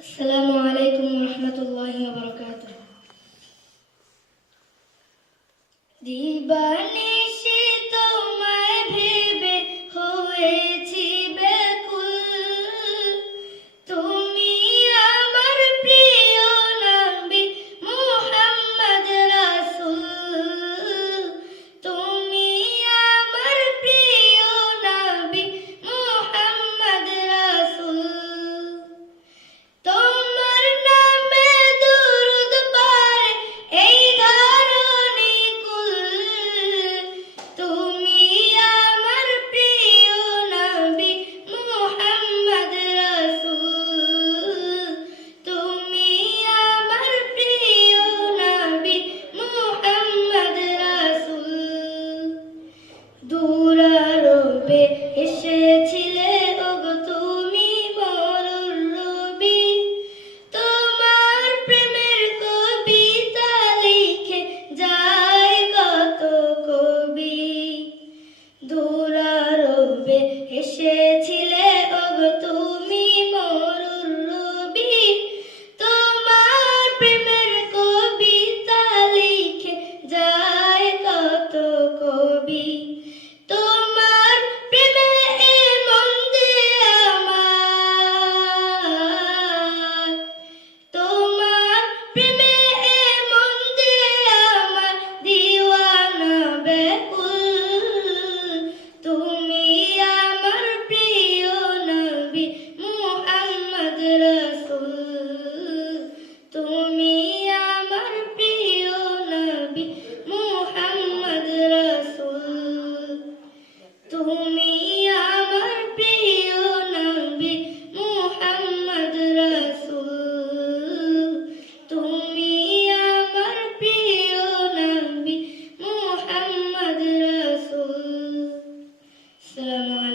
السلام عليكم ورحمة الله وبركاته. ديباني দুরারবে এসেছিলে, ওগো তুমি মরণ তোমার প্রেমের কবিতা লিখে কত কবি। দুরারবে এসেছিলে, ওগো তুমি মরণ তোমার প্রেমের কবিতা যায় কত কবি। السلام عليكم